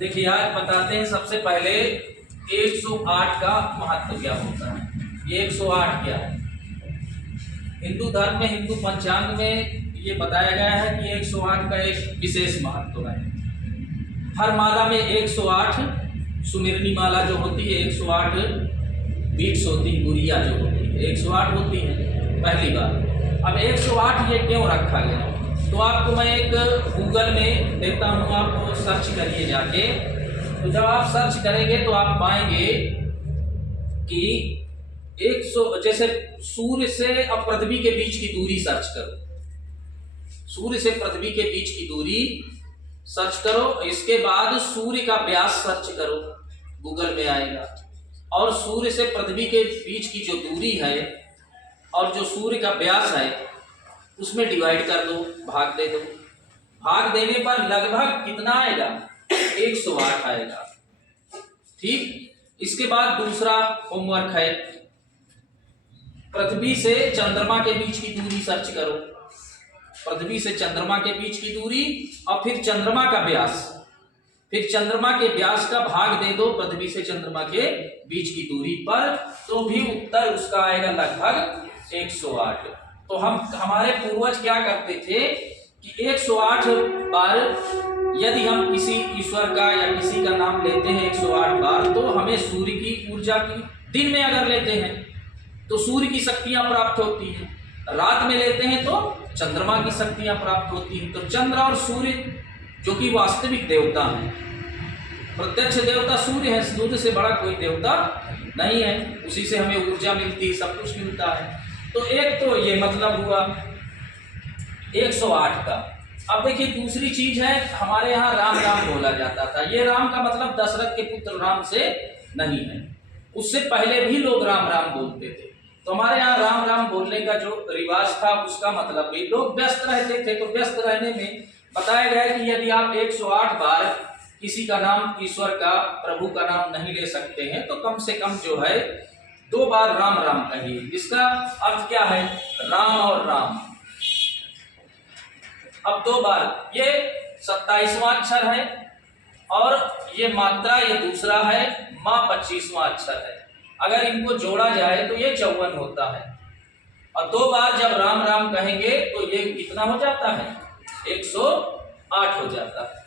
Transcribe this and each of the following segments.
देखिए आज बताते हैं सबसे पहले 108 का महत्व क्या होता है। ये 108 क्या है? हिंदू धर्म में, हिंदू पंचांग में ये बताया गया है कि 108 का एक विशेष महत्व है। हर माला में 108 सुमिरनी माला जो होती है, 108 बीट्स होती, गुड़िया जो होती है 108 होती है पहली बार। अब 108 ये क्यों रखा गया? तो आपको मैं एक गूगल में देता हूँ, आप सर्च करिए जाके। तो जब आप सर्च करेंगे तो आप पाएंगे कि 100 जैसे सूर्य से अब पृथ्वी के बीच की दूरी सर्च करो, सूर्य से पृथ्वी के बीच की दूरी सर्च करो। इसके बाद सूर्य का व्यास सर्च करो, गूगल में आएगा। और सूर्य से पृथ्वी के बीच की जो दूरी है और जो सूर्य का व्यास है उसमें डिवाइड कर दो, भाग दे दो। भाग देने पर लगभग कितना आएगा? 108 आएगा। ठीक। इसके बाद दूसरा होमवर्क है, पृथ्वी से चंद्रमा के बीच की दूरी सर्च करो। पृथ्वी से चंद्रमा के बीच की दूरी और फिर चंद्रमा का व्यास, फिर चंद्रमा के व्यास का भाग दे दो पृथ्वी से चंद्रमा के बीच की दूरी पर, तो भी उत्तर उसका आएगा लगभग 108। तो हमारे पूर्वज क्या करते थे कि 108 बार यदि हम किसी ईश्वर का या किसी का नाम लेते हैं 108 बार, तो हमें सूर्य की ऊर्जा की, दिन में अगर लेते हैं तो सूर्य की शक्तियां प्राप्त होती हैं, रात में लेते हैं तो चंद्रमा की शक्तियां प्राप्त होती हैं। तो चंद्र और सूर्य जो कि वास्तविक देवता हैं, प्रत्यक्ष देवता सूर्य है, सूर्य से बड़ा कोई देवता नहीं है, उसी से हमें ऊर्जा मिलती है, सब कुछ मिलता है। तो एक तो ये मतलब हुआ 108 का। अब देखिए दूसरी चीज है, हमारे यहाँ राम राम बोला जाता था। ये राम का मतलब दशरथ के पुत्र राम से नहीं है, उससे पहले भी लोग राम राम बोलते थे। तो हमारे यहाँ राम राम बोलने का जो रिवाज था उसका मतलब भी, लोग व्यस्त रहते थे, तो व्यस्त रहने में बताया गया कि यदि आप 108 बार किसी का नाम, ईश्वर का, प्रभु का नाम नहीं ले सकते हैं तो कम से कम जो है 2 बार राम राम कहिए। इसका अर्थ क्या है? राम और राम। अब 2 बार, ये 27वां अक्षर है और ये मात्रा, ये दूसरा है, माँ 25वां अक्षर है। अगर इनको जोड़ा जाए तो ये 54 होता है। और 2 बार जब राम राम कहेंगे तो ये कितना हो जाता है? 108 हो जाता है।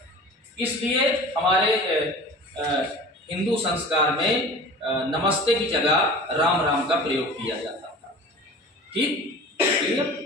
इसलिए हमारे हिंदू संस्कार में नमस्ते की जगह राम राम का प्रयोग किया जाता था। ठीक, क्लियर?